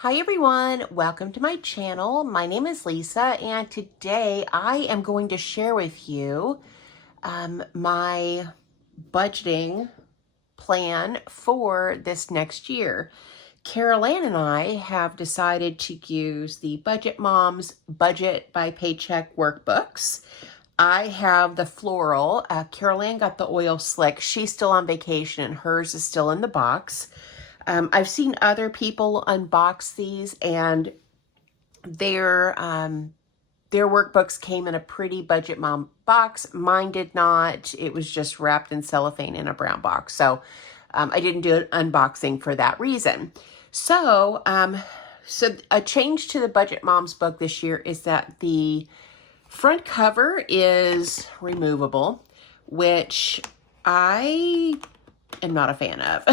Hi everyone, welcome to my channel. My name is Lisa and today I am going to share with you my budgeting plan for this next year. Carol Ann and I have decided to use the Budget Moms Budget by Paycheck workbooks. I have the floral. Carol Ann got the oil slick. She's still on vacation and hers is still in the box. I've seen other people unbox these and their workbooks came in a pretty Budget Mom box. Mine did not. It was just wrapped in cellophane in a brown box. So I didn't do an unboxing for that reason. So a change to the Budget Moms book this year is that the front cover is removable, which I am not a fan of.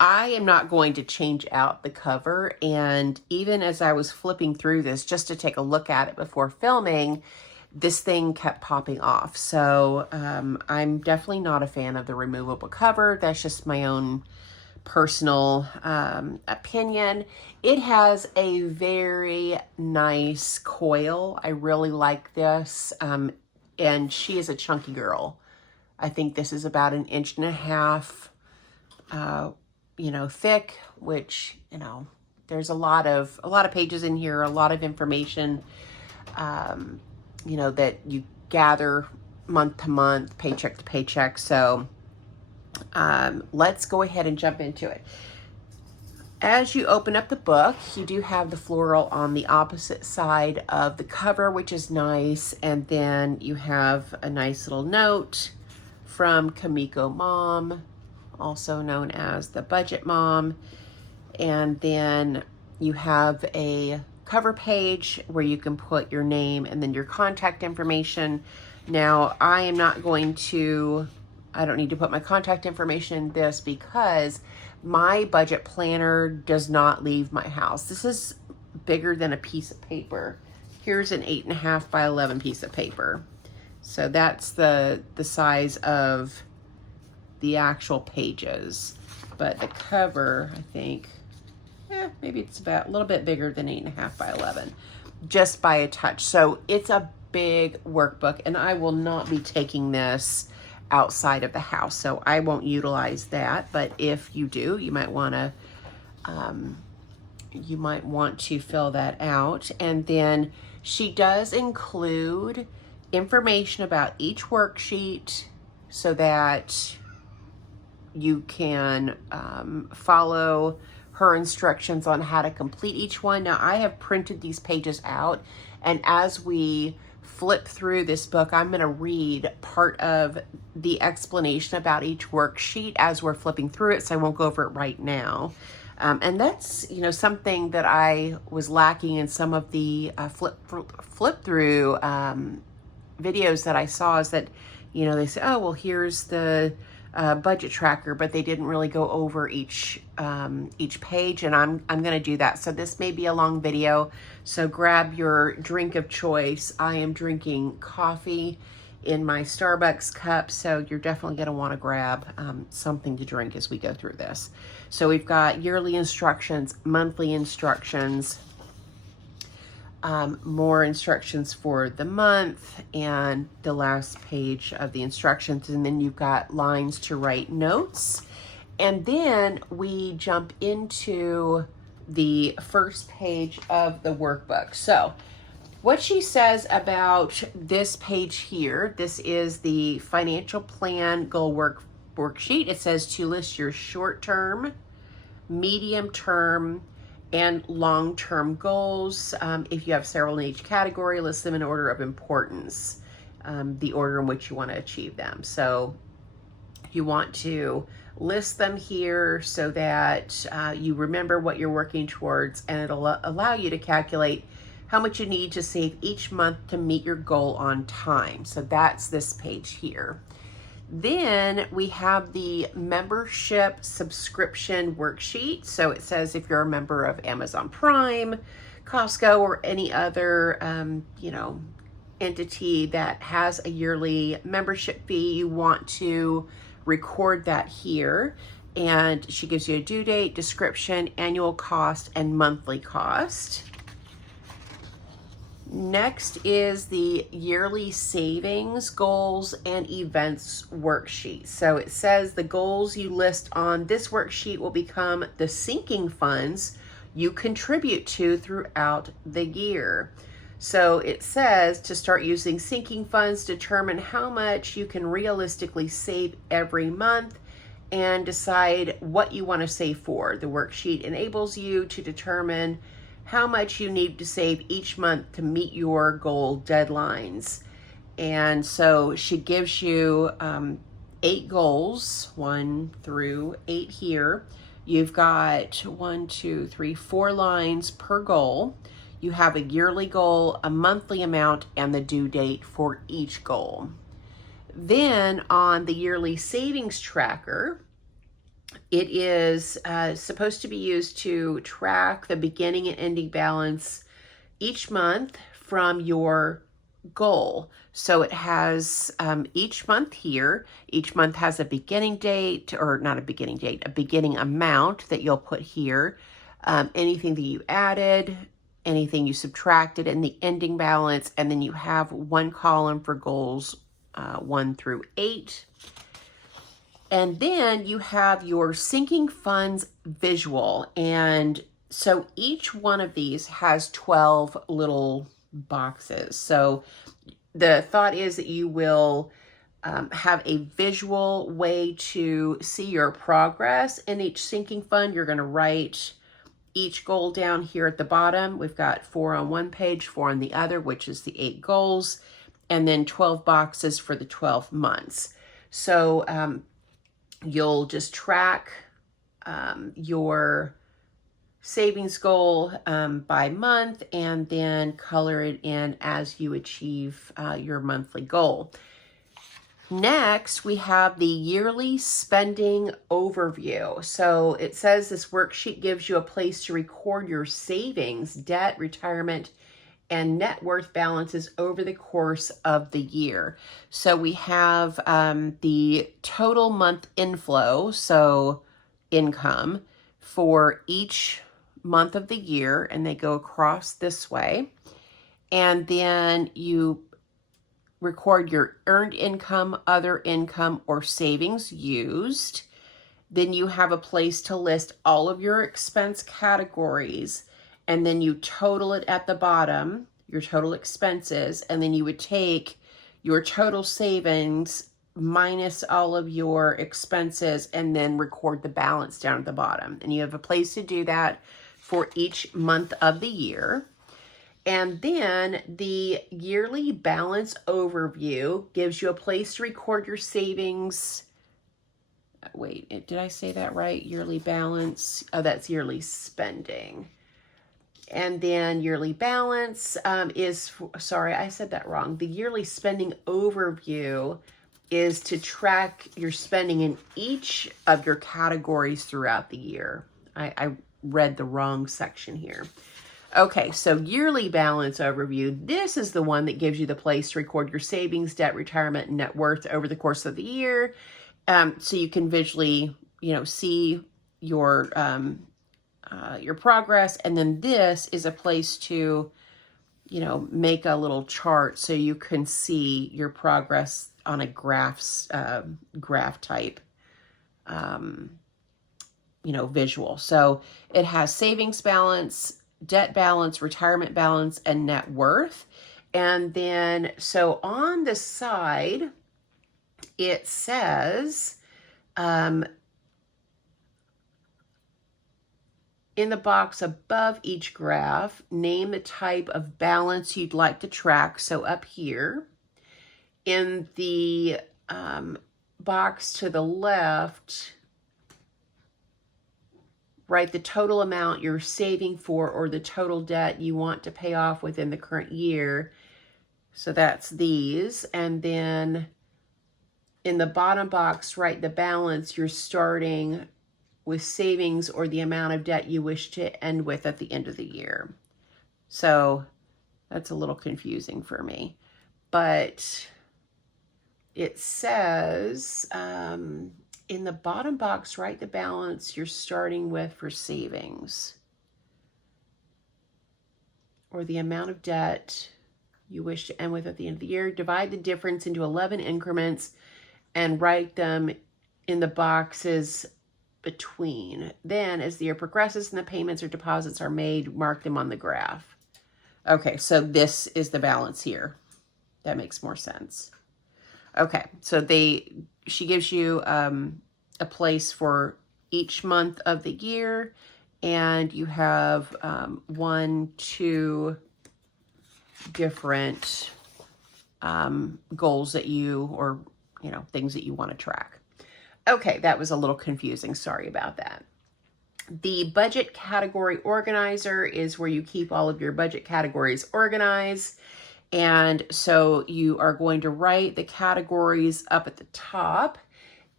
I am not going to change out the cover, and even as I was flipping through this just to take a look at it before filming, this thing kept popping off. So I'm definitely not a fan of the removable cover. That's just my own personal opinion. It has a very nice coil. I really like this, and she is a chunky girl. I think this is about 1.5 inches, thick, which, there's a lot of pages in here, a lot of information, that you gather month to month, paycheck to paycheck. So, let's go ahead and jump into it. As you open up the book, you do have the floral on the opposite side of the cover, which is nice. And then you have a nice little note from Kamiko Mom, also known as the Budget Mom. And then you have a cover page where you can put your name and then your contact information. Now, I don't need to put my contact information in this because my budget planner does not leave my house. This is bigger than a piece of paper. Here's an 8.5 by 11 piece of paper. So that's the size of the actual pages. But the cover, I think, maybe it's about a little bit bigger than 8.5 by 11, just by a touch. So it's a big workbook, and I will not be taking this outside of the house. So I won't utilize that. But if you do, you might want to fill that out. And then she does include information about each worksheet so that you can follow her instructions on how to complete each one. Now, I have printed these pages out, and as we flip through this book, I'm going to read part of the explanation about each worksheet as we're flipping through it, so I won't go over it right now. And that's, something that I was lacking in some of the flip through videos that I saw, is that, they say, oh, well, here's the budget tracker, but they didn't really go over each page, and I'm going to do that. So this may be a long video, so grab your drink of choice. I am drinking coffee in my Starbucks cup, so you're definitely going to want to grab something to drink as we go through this. So we've got yearly instructions, monthly instructions, more instructions for the month, and the last page of the instructions, and then you've got lines to write notes. And then we jump into the first page of the workbook. So what she says about this page here, this is the financial plan goal worksheet. It says to list your short-term, medium-term, and long-term goals. If you have several in each category, list them in order of importance, the order in which you want to achieve them. So you want to list them here so that you remember what you're working towards, and it'll allow you to calculate how much you need to save each month to meet your goal on time. So that's this page here. Then we have the membership subscription worksheet. So it says if you're a member of Amazon Prime, Costco, or any other, entity that has a yearly membership fee, you want to record that here. And she gives you a due date, description, annual cost, and monthly cost. Next is the yearly savings, goals, and events worksheet. So it says the goals you list on this worksheet will become the sinking funds you contribute to throughout the year. So it says to start using sinking funds, determine how much you can realistically save every month and decide what you want to save for. The worksheet enables you to determine how much you need to save each month to meet your goal deadlines. And so she gives you 8 goals, 1 through 8 here. You've got 4 lines per goal. You have a yearly goal, a monthly amount, and the due date for each goal. Then on the yearly savings tracker, it is supposed to be used to track the beginning and ending balance each month from your goal. So it has each month here. Each month has a beginning date, or not a beginning date, a beginning amount that you'll put here. Anything that you added, anything you subtracted, and the ending balance. And then you have one column for goals 1 through 8. And then you have your sinking funds visual. And so each one of these has 12 little boxes. So the thought is that you will have a visual way to see your progress in each sinking fund. You're going to write each goal down here at the bottom. We've got 4 on one page, 4 on the other, which is the 8 goals, and then 12 boxes for the 12 months. So you'll just track your savings goal by month and then color it in as you achieve your monthly goal. Next, we have the yearly spending overview. So it says this worksheet gives you a place to record your savings, debt, retirement, and net worth balances over the course of the year. So we have the total month inflow, so income, for each month of the year, and they go across this way. And then you record your earned income, other income, or savings used. Then you have a place to list all of your expense categories, and then you total it at the bottom, your total expenses, and then you would take your total savings minus all of your expenses and then record the balance down at the bottom. And you have a place to do that for each month of the year. And then the yearly balance overview gives you a place to record your savings. Wait, did I say that right? Yearly balance. Oh, that's yearly spending. And then yearly balance is, sorry, I said that wrong. The yearly spending overview is to track your spending in each of your categories throughout the year. I read the wrong section here. Okay, so yearly balance overview. This is the one that gives you the place to record your savings, debt, retirement, and net worth over the course of the year. So you can visually, see your progress. And then this is a place to, make a little chart so you can see your progress on a graph type, visual. So it has savings balance, debt balance, retirement balance, and net worth. And then, so on the side, it says, in the box above each graph, name the type of balance you'd like to track. So up here, in the box to the left, write the total amount you're saving for or the total debt you want to pay off within the current year. So that's these. And then in the bottom box, write the balance you're starting with savings or the amount of debt you wish to end with at the end of the year. So that's a little confusing for me. But it says in the bottom box, write the balance you're starting with for savings, or the amount of debt you wish to end with at the end of the year. Divide the difference into 11 increments and write them in the boxes between. Then, as the year progresses and the payments or deposits are made, mark them on the graph. Okay, so this is the balance here. That makes more sense. Okay, so she gives you a place for each month of the year, and you have 2 different goals that you, or things that you want to track. Okay, that was a little confusing. Sorry about that. The budget category organizer is where you keep all of your budget categories organized. And so you are going to write the categories up at the top.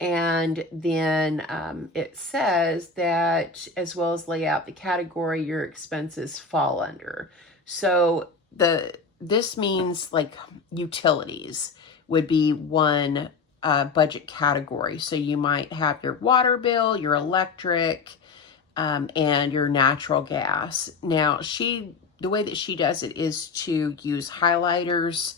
And then it says that, as well as lay out the category your expenses fall under. So this means like utilities would be one budget category. So you might have your water bill, your electric, and your natural gas. Now, the way that she does it is to use highlighters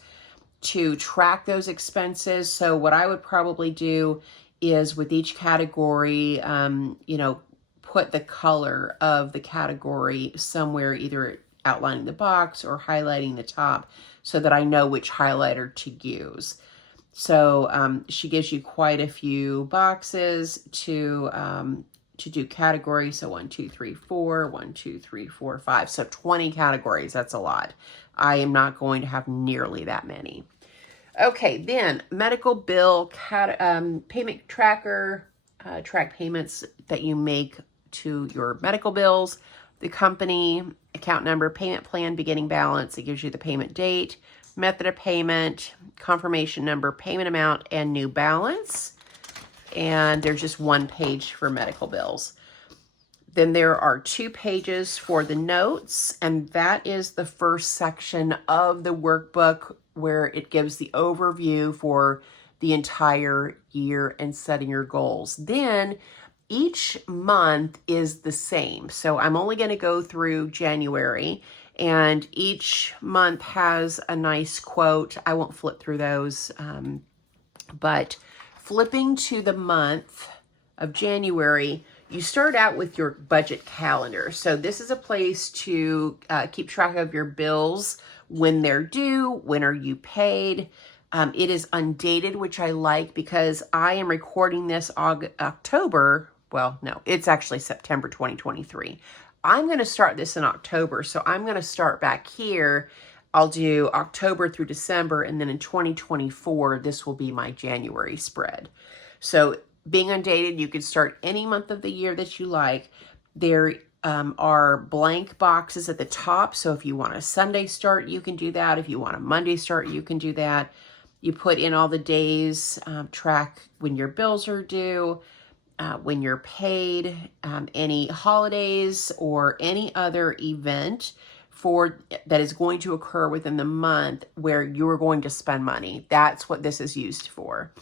to track those expenses. So what I would probably do is with each category, put the color of the category somewhere, either outlining the box or highlighting the top, so that I know which highlighter to use. So she gives you quite a few boxes to do categories. So 1, 2, 3, 4, 1, 2, 3, 4, 5. So 20 categories. That's a lot. I am not going to have nearly that many. Okay, then medical bill payment tracker, track payments that you make to your medical bills, the company, account number, payment plan, beginning balance. It gives you the payment date, method of payment, confirmation number, payment amount, and new balance. And there's just 1 page for medical bills. Then there are 2 pages for the notes, and that is the first section of the workbook, where it gives the overview for the entire year and setting your goals. Then each month is the same. So I'm only going to go through January, and each month has a nice quote. I won't flip through those, but flipping to the month of January, you start out with your budget calendar. So this is a place to keep track of your bills, when they're due, when are you paid. It is undated, which I like because I am recording this October. Well, no, it's actually September 2023. I'm going to start this in October. So I'm going to start back here. I'll do October through December, and then in 2024, this will be my January spread. So being undated, you can start any month of the year that you like. There are blank boxes at the top. So if you want a Sunday start, you can do that. If you want a Monday start, you can do that. You put in all the days, track when your bills are due, when you're paid, any holidays or any other event that is going to occur within the month where you're going to spend money. That's what this is used for.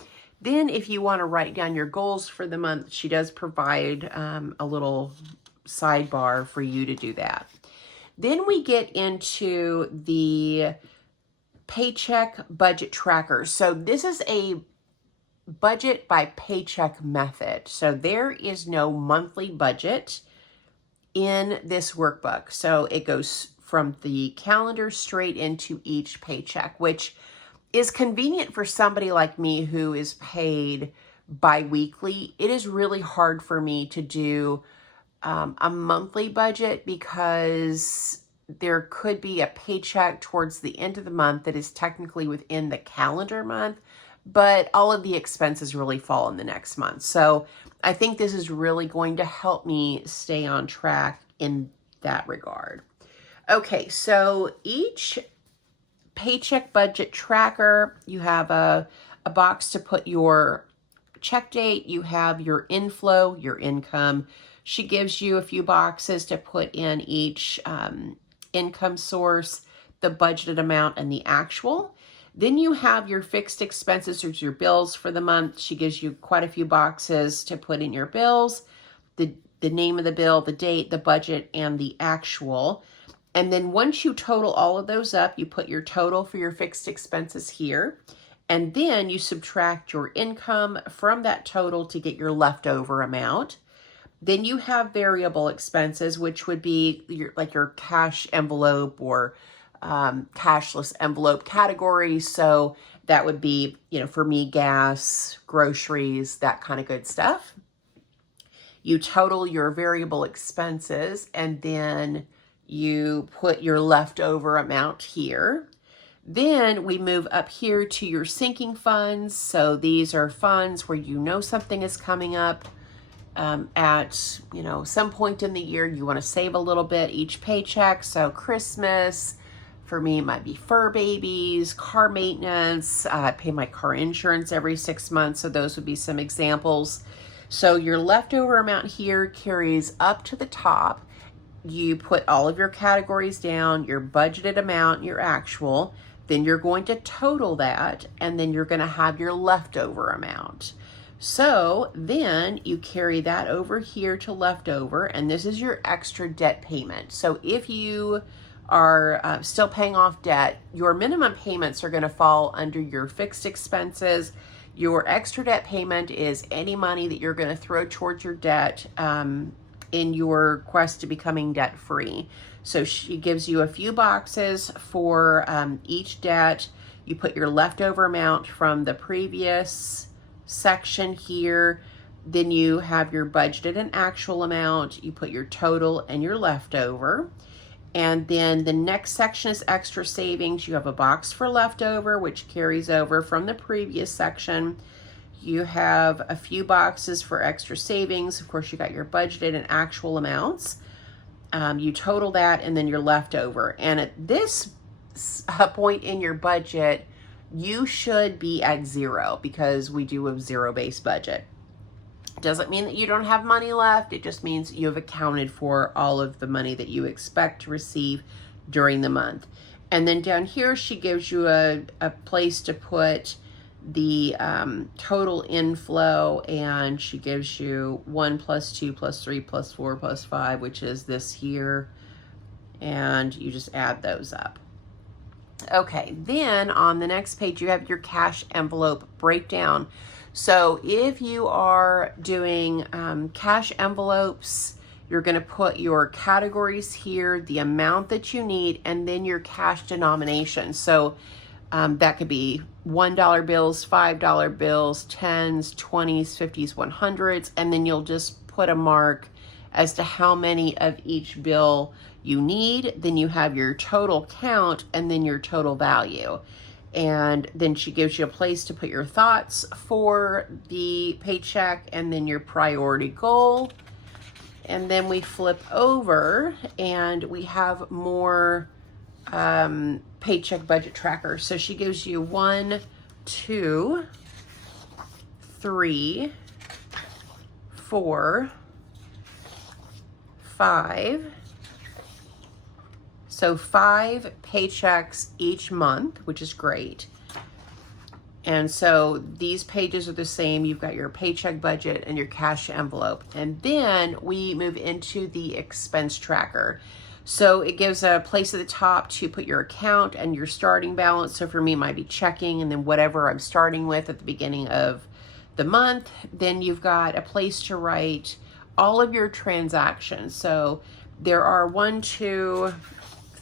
Then if you want to write down your goals for the month, she does provide a little sidebar for you to do that. Then we get into the Paycheck budget tracker. So this is a budget by paycheck method. So there is no monthly budget in this workbook. So it goes from the calendar straight into each paycheck, which is convenient for somebody like me who is paid bi-weekly. It is really hard for me to do a monthly budget because there could be a paycheck towards the end of the month that is technically within the calendar month, but all of the expenses really fall in the next month. So I think this is really going to help me stay on track in that regard. Okay, so each paycheck budget tracker, you have a box to put your check date, you have your inflow, your income. She gives you a few boxes to put in each income source, the budgeted amount, and the actual. Then you have your fixed expenses, or your bills for the month. She gives you quite a few boxes to put in your bills, the name of the bill, the date, the budget, and the actual. And then once you total all of those up, you put your total for your fixed expenses here. And then you subtract your income from that total to get your leftover amount. Then you have variable expenses, which would be your cash envelope or cashless envelope category. So that would be, for me, gas, groceries, that kind of good stuff. You total your variable expenses, and then you put your leftover amount here. Then we move up here to your sinking funds. So these are funds where something is coming up at some point in the year. You want to save a little bit each paycheck. So Christmas, for me, it might be fur babies, car maintenance. I pay my car insurance every 6 months. So those would be some examples. So your leftover amount here carries up to the top. You put all of your categories down, your budgeted amount, your actual. Then you're going to total that, and then you're going to have your leftover amount. So then you carry that over here to leftover, and this is your extra debt payment. So if you are still paying off debt, your minimum payments are going to fall under your fixed expenses. Your extra debt payment is any money that you're going to throw towards your debt in your quest to becoming debt-free. So she gives you a few boxes for each debt. You put your leftover amount from the previous section here. Then you have your budgeted and actual amount. You put your total and your leftover. And then the next section is extra savings. You have a box for leftover, which carries over from the previous section. You have a few boxes for extra savings. Of course, you got your budgeted and actual amounts. You total that, and then your leftover. And at this point in your budget, you should be at zero, because we do a zero-based budget. Doesn't mean that you don't have money left. It just means you have accounted for all of the money that you expect to receive during the month. And then down here, she gives you a place to put the total inflow, and she gives you 1 + 2 + 3 + 4 + 5, which is this here. And you just add those up. Okay, then on the next page, you have your cash envelope breakdown. So if you are doing cash envelopes, you're going to put your categories here, the amount that you need, and then your cash denomination. So that could be $1 bills, $5 bills, 10s, 20s, 50s, 100s, and then you'll just put a mark as to how many of each bill you need. Then you have your total count, and then your total value. And then she gives you a place to put your thoughts for the paycheck, and then your priority goal. And then we flip over, and we have more paycheck budget tracker. So she gives you 1, 2, 3, 4, 5. So 5 paychecks each month, which is great. And so these pages are the same. You've got your paycheck budget and your cash envelope. And then we move into the expense tracker. So it gives a place at the top to put your account and your starting balance. So for me, it might be checking, and then whatever I'm starting with at the beginning of the month. Then you've got a place to write all of your transactions. So there are 1, 2,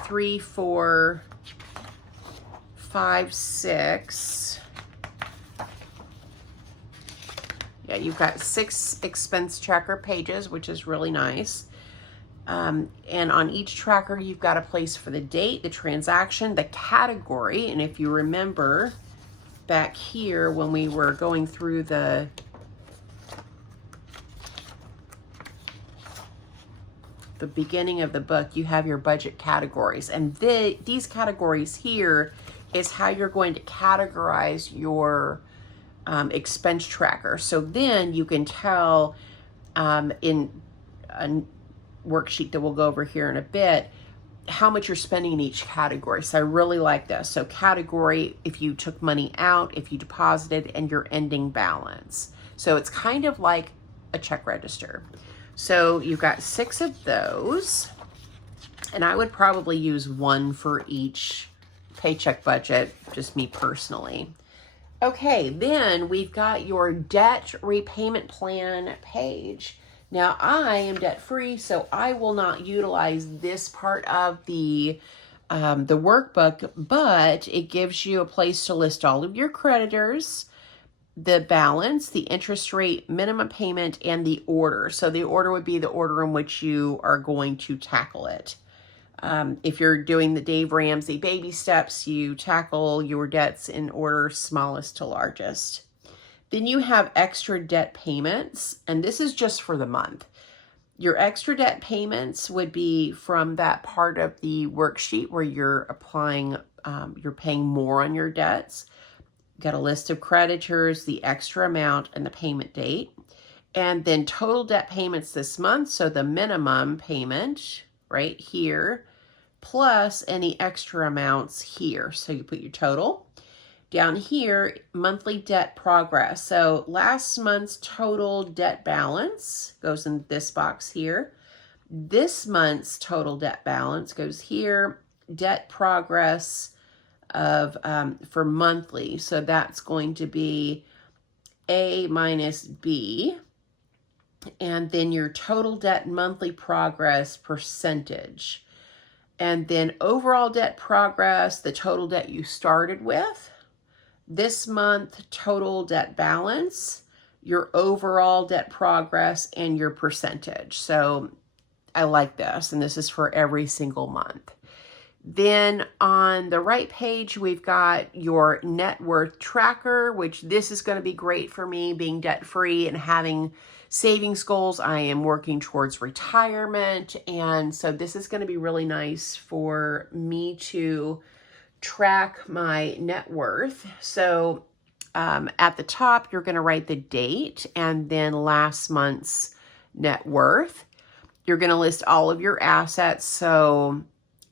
3, 4, 5, 6. Yeah, you've got 6 expense tracker pages, which is really nice. And on each tracker, you've got a place for the date, the transaction, the category. And if you remember back here when we were going through the beginning of the book, you have your budget categories. And these categories here is how you're going to categorize your expense tracker. So then you can tell in a worksheet that we'll go over here in a bit, how much you're spending in each category. So I really like this. So category, if you took money out, if you deposited, and your ending balance. So it's kind of like a check register. So you've got 6 of those, and I would probably use 1 for each paycheck budget, just me personally. Okay, then we've got your debt repayment plan page. Now, I am debt-free, so I will not utilize this part of the workbook, but it gives you a place to list all of your creditors, the balance, the interest rate, minimum payment, and the order. So the order would be the order in which you are going to tackle it. If you're doing the Dave Ramsey baby steps, you tackle your debts in order smallest to largest. Then you have extra debt payments, and this is just for the month. Your extra debt payments would be from that part of the worksheet where you're applying, you're paying more on your debts. You've got a list of creditors, the extra amount, and the payment date. And then total debt payments this month, so the minimum payment right here, plus any extra amounts here. So you put your total. Down here, monthly debt progress. So last month's total debt balance goes in this box here. This month's total debt balance goes here. Debt progress of for monthly. So that's going to be A minus B. And then your total debt monthly progress percentage. And then overall debt progress, the total debt you started with. This month, total debt balance, your overall debt progress, and your percentage. So I like this, and this is for every single month. Then on the right page, we've got your net worth tracker, which this is going to be great for me being debt-free and having savings goals. I am working towards retirement, and so this is going to be really nice for me to track my net worth. So at the top, you're going to write the date and then last month's net worth. You're going to list all of your assets. So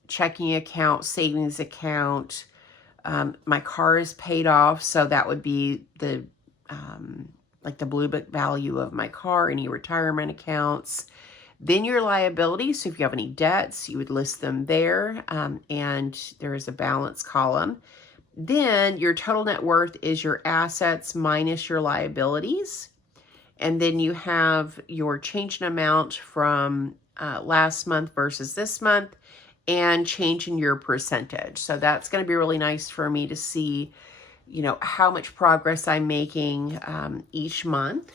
checking account, savings account. My car is paid off, so that would be the like the blue book value of my car, any retirement accounts. Then your liabilities, so if you have any debts, you would list them there, and there is a balance column. Then your total net worth is your assets minus your liabilities. And then you have your change in amount from last month versus this month, and change in your percentage. So that's going to be really nice for me to see, you know, how much progress I'm making each month.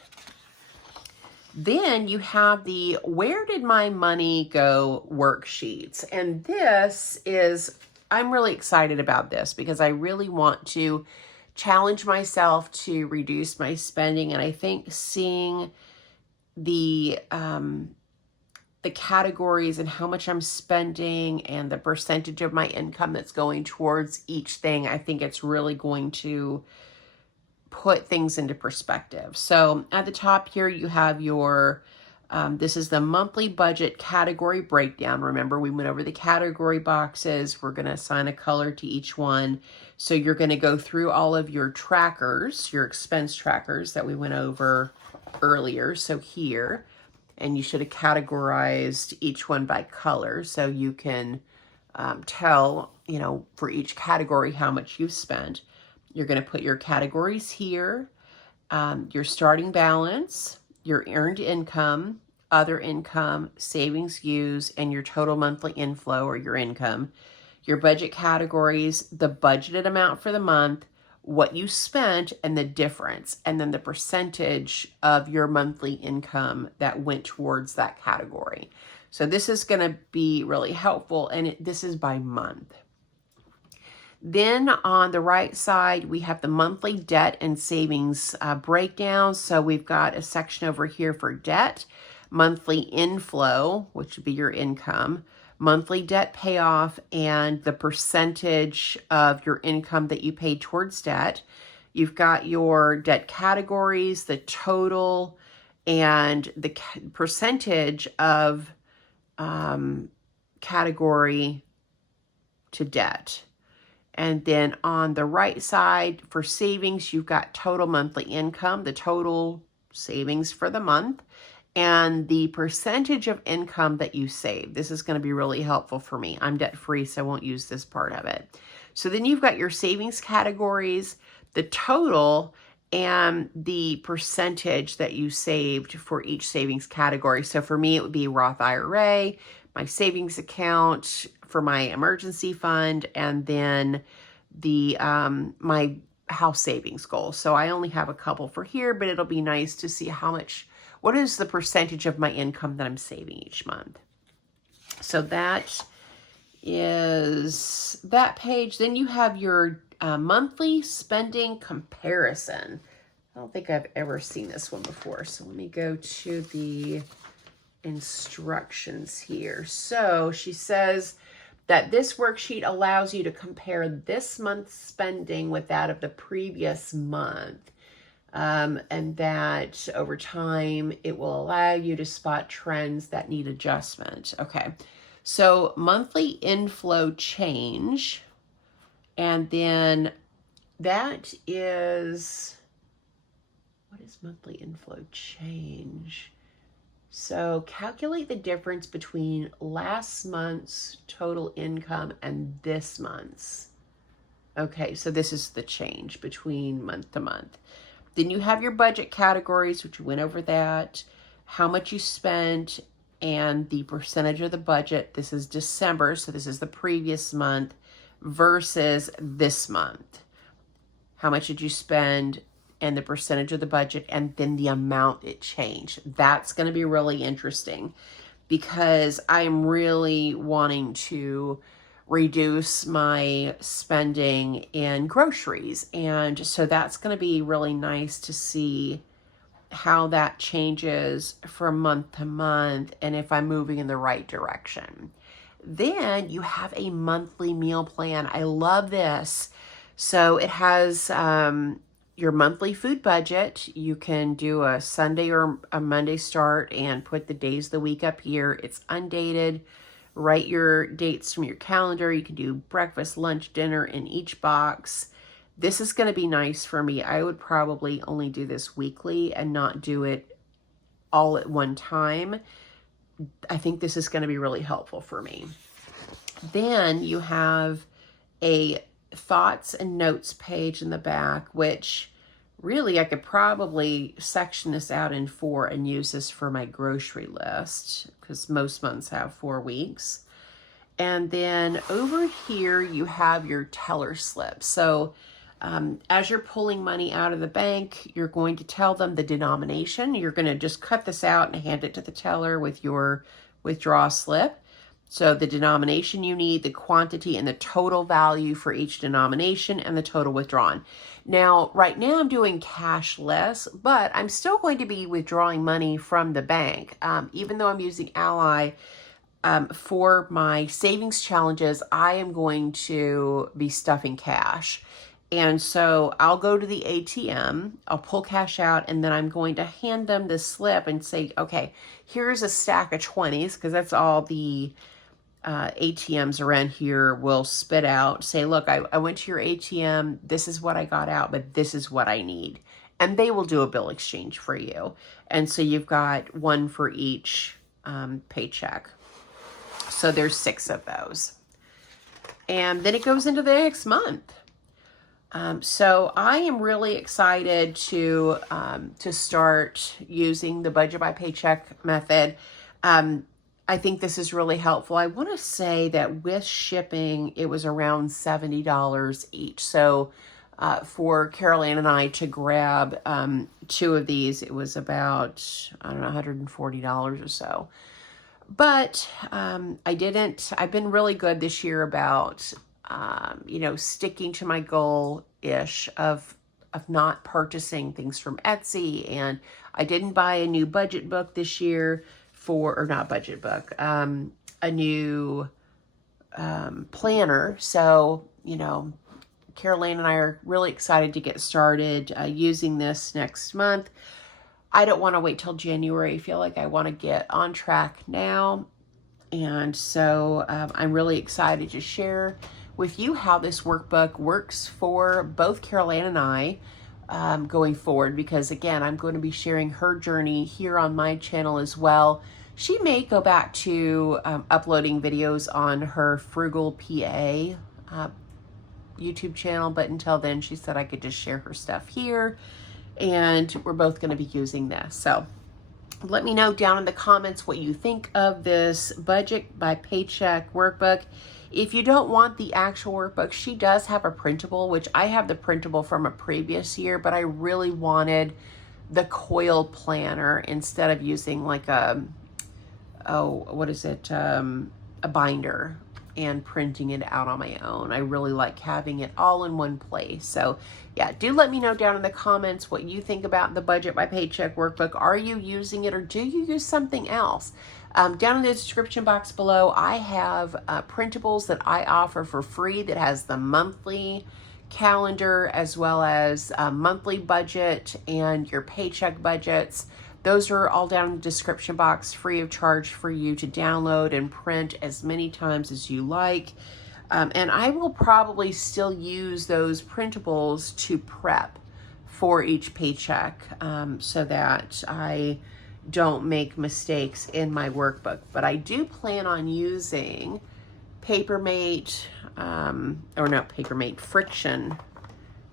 Then you have the Where Did My Money Go worksheets. And this is, I'm really excited about this because I really want to challenge myself to reduce my spending. And I think seeing the categories and how much I'm spending and the percentage of my income that's going towards each thing, I think it's really going to put things into perspective. So at the top here, you have your, this is the monthly budget category breakdown. Remember, we went over the category boxes. We're going to assign a color to each one. So you're going to go through all of your trackers, your expense trackers that we went over earlier. So here, and you should have categorized each one by color so you can tell, you know, for each category how much you've spent. You're going to put your categories here, your starting balance, your earned income, other income, savings used, and your total monthly inflow or your income. Your budget categories, the budgeted amount for the month, what you spent, and the difference, and then the percentage of your monthly income that went towards that category. So this is going to be really helpful, and this is by month. Then on the right side, we have the monthly debt and savings breakdown. So we've got a section over here for debt, monthly inflow, which would be your income, monthly debt payoff, and the percentage of your income that you paid towards debt. You've got your debt categories, the total, and the percentage of category to debt. And then on the right side for savings, you've got total monthly income, the total savings for the month, and the percentage of income that you save. This is going to be really helpful for me. I'm debt free, so I won't use this part of it. So then you've got your savings categories, the total, and the percentage that you saved for each savings category. So for me, it would be Roth IRA, my savings account for my emergency fund, and then the my house savings goal. So I only have a couple for here, but it'll be nice to see what is the percentage of my income that I'm saving each month. So that is that page. Then you have your monthly spending comparison. I don't think I've ever seen this one before. So let me go to the instructions here. So she says that this worksheet allows you to compare this month's spending with that of the previous month. And that over time, it will allow you to spot trends that need adjustment. Okay, so monthly inflow change, and then that is, what is monthly inflow change? So calculate the difference between last month's total income and this month's. Okay, so this is the change between month to month. Then you have your budget categories, which we went over that, how much you spent, and the percentage of the budget. This is December, so this is the previous month versus this month. How much did you spend and the percentage of the budget, and then the amount it changed. That's going to be really interesting because I'm really wanting to reduce my spending in groceries. And so that's going to be really nice to see how that changes from month to month and if I'm moving in the right direction. Then you have a monthly meal plan. I love this. So it has your monthly food budget. You can do a Sunday or a Monday start and put the days of the week up here. It's undated. Write your dates from your calendar. You can do breakfast, lunch, dinner in each box. This is going to be nice for me. I would probably only do this weekly and not do it all at one time. I think this is going to be really helpful for me. Then you have a thoughts and notes page in the back, which really I could probably section this out in 4 and use this for my grocery list because most months have 4 weeks. And then over here you have your teller slip. So as you're pulling money out of the bank, you're going to tell them the denomination. You're going to just cut this out and hand it to the teller with your withdraw slip. So the denomination you need, the quantity, and the total value for each denomination, and the total withdrawn. Now, right now I'm doing cashless, but I'm still going to be withdrawing money from the bank. Even though I'm using Ally for my savings challenges, I am going to be stuffing cash. And so I'll go to the ATM, I'll pull cash out, and then I'm going to hand them the slip and say, okay, here's a stack of 20s, because that's all the ATMs around here will spit out. Say, look, I went to your ATM, this is what I got out, but this is what I need. And they will do a bill exchange for you. And so you've got one for each paycheck. So there's 6 of those. And then it goes into the next month. So I am really excited to start using the budget by paycheck method. I think this is really helpful. I want to say that with shipping, it was around $70 each. So for Carol Ann and I to grab 2 of these, it was about, I don't know, $140 or so. But I've been really good this year about, sticking to my goal-ish of not purchasing things from Etsy. And I didn't buy a new budget book this year a new planner. So, Caroline and I are really excited to get started using this next month. I don't want to wait till January. I feel like I want to get on track now. And so I'm really excited to share with you how this workbook works for both Carol Ann and I going forward, because again, I'm going to be sharing her journey here on my channel as well. She may go back to uploading videos on her Frugal PA YouTube channel, but until then, she said I could just share her stuff here, and we're both going to be using this. So let me know down in the comments what you think of this Budget by Paycheck workbook. If you don't want the actual workbook, she does have a printable, which I have the printable from a previous year, but I really wanted the coil planner instead of using like a, a binder and printing it out on my own. I really like having it all in one place. So yeah, do let me know down in the comments what you think about the Budget by Paycheck workbook. Are you using it, or do you use something else? Down in the description box below, I have printables that I offer for free that has the monthly calendar as well as monthly budget and your paycheck budgets. Those are all down in the description box, free of charge for you to download and print as many times as you like. And I will probably still use those printables to prep for each paycheck so that I don't make mistakes in my workbook. But I do plan on using Papermate, Friction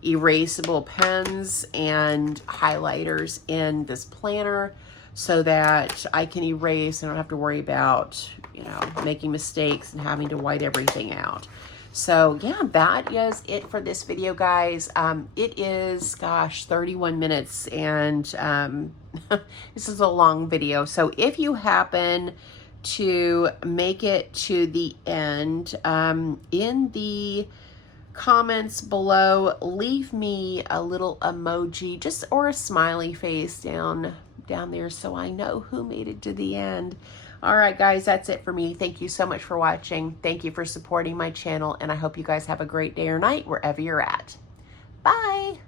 erasable pens and highlighters in this planner so that I can erase and I don't have to worry about, making mistakes and having to white everything out. So yeah, that is it for this video, guys. It is, 31 minutes, and this is a long video. So if you happen to make it to the end, in the comments below, leave me a little emoji, or a smiley face down there so I know who made it to the end. All right, guys, that's it for me. Thank you so much for watching. Thank you for supporting my channel, and I hope you guys have a great day or night wherever you're at. Bye.